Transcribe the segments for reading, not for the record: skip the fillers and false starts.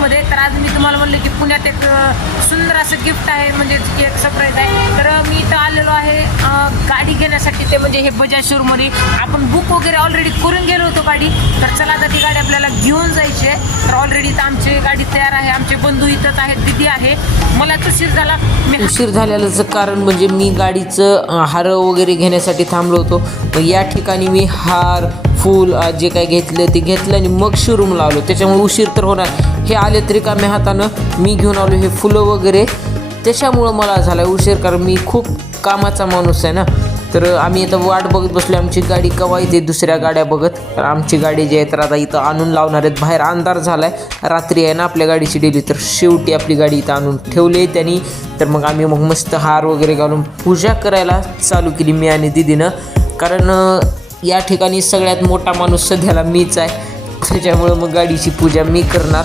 ब्लॉगमध्ये. तर आज मी तुम्हाला म्हणलं की पुण्यात एक सुंदर असं गिफ्ट आहे, म्हणजे एक सरप्राईज आहे. तर मी इथं आलेलो आहे गाडी घेण्यासाठी. ते म्हणजे हे बजाज शोरूममध्ये आपण बुक वगैरे ऑलरेडी करून गेलो होतो गाडी. तर चला आता ती गाडी आपल्याला घेऊन जायची आहे. तर ऑलरेडी तर आमची गाडी तयार आहे, आमचे बंधू इथंच आहेत, दिदी आहे. मला उशीर झाला. उशीर झालेलं कारण म्हणजे मी गाडीचं हार वगैरे घेण्यासाठी थांबलो होतो. मग या ठिकाणी मी हार फूल जे काही घेतलं ते घेतलं आणि मग शोरूमला आलो. त्याच्यामुळे उशीर तर होणार. हे आले तरी काम्या हातानं मी घेऊन आलो हे फुलं वगैरे. त्याच्यामुळं मला झाला उशीर, कारण मी खूप कामाचा माणूस आहे ना. तर आम्ही आता वाट बघत बसलो आमची गाडी केव्हा येते, दुसऱ्या गाड्या बघत. तर आमची गाडी जी आहे तर आता इथं आणून लावणार आहेत. बाहेर अंधार झाला आहे, रात्री आहे ना आपल्या गाडीची डेली. तर शेवटी आपली गाडी इथं आणून ठेवली आहे त्यांनी. तर मग आम्ही मग मस्त हार वगैरे घालून पूजा करायला चालू केली मी आणि दिदीनं. कारण या ठिकाणी सगळ्यात मोठा माणूस सध्याला मीच आहे. त्याच्यामुळं मग गाडीची पूजा मी करणार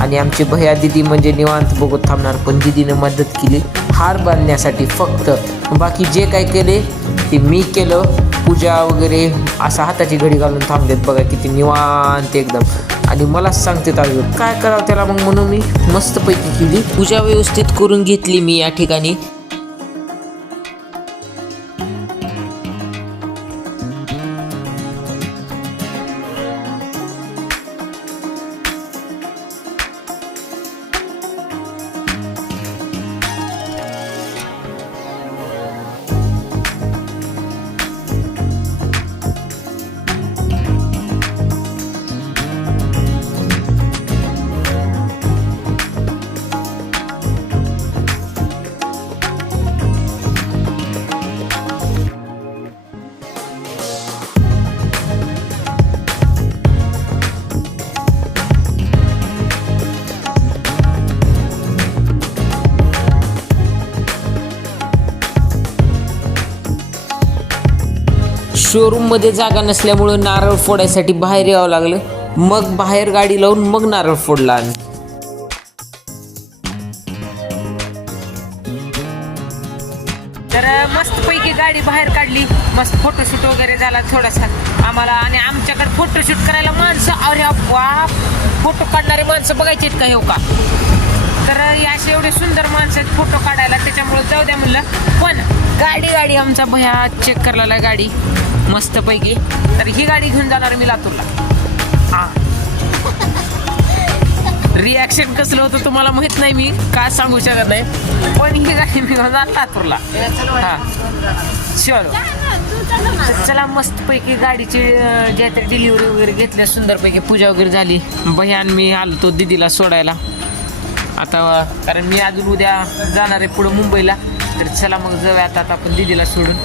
आणि आमची भैया दिदी म्हणजे निवांत बघत थांबणार. पण दिदीनं मदत केली हार बांधण्यासाठी फक्त. बाकी जे काय केले ते मी केलं. पूजा वगैरे असं हाताची घडी घालून थांबलेत बघा किती निवांत एकदम. आणि मलाच सांगते अजून काय करावं त्याला. मग म्हणून मी मस्तपैकी केली पूजा, व्यवस्थित करून घेतली मी या ठिकाणी. शोरूममध्ये जागा नसल्यामुळं नारळ फोडायसाठी बाहेर यावं लागलं. मग बाहेर गाडी लावून मग नारळ फोडला आम्ही. तर मस्तपैकी गाडी बाहेर काढली. मस्त फोटोशूट वगैरे झाला थोडासा आम्हाला. आणि आमच्याकडे फोटोशूट करायला माणसं, अरे बाप, फोटो काढणारे माणसं बघायचे आहेत का हे का. तर असे एवढे सुंदर माणसं आहेत फोटो काढायला, त्याच्यामुळे जाऊ द्या म्हणलं. पण गाडी आमचा भया चेक करायला गाडी मस्तपैकी. तर ही गाडी घेऊन जाणार मी लातूरला. हां, रिॲक्शन कसलं होतं तुम्हाला माहीत नाही, मी काय सांगू शकत नाही. पण ही गाडी मी घेऊन जाणार लातूरला. हां चलो चला. मस्तपैकी गाडीची जे ते डिलिव्हरी वगैरे घेतल्या, सुंदरपैकी पूजा वगैरे झाली. भयान मी आलो तो दिदीला सोडायला आता, कारण मी अजून उद्या जाणार आहे पुढं मुंबईला. तर चला मग जाऊया आता आपण दिदीला सोडून.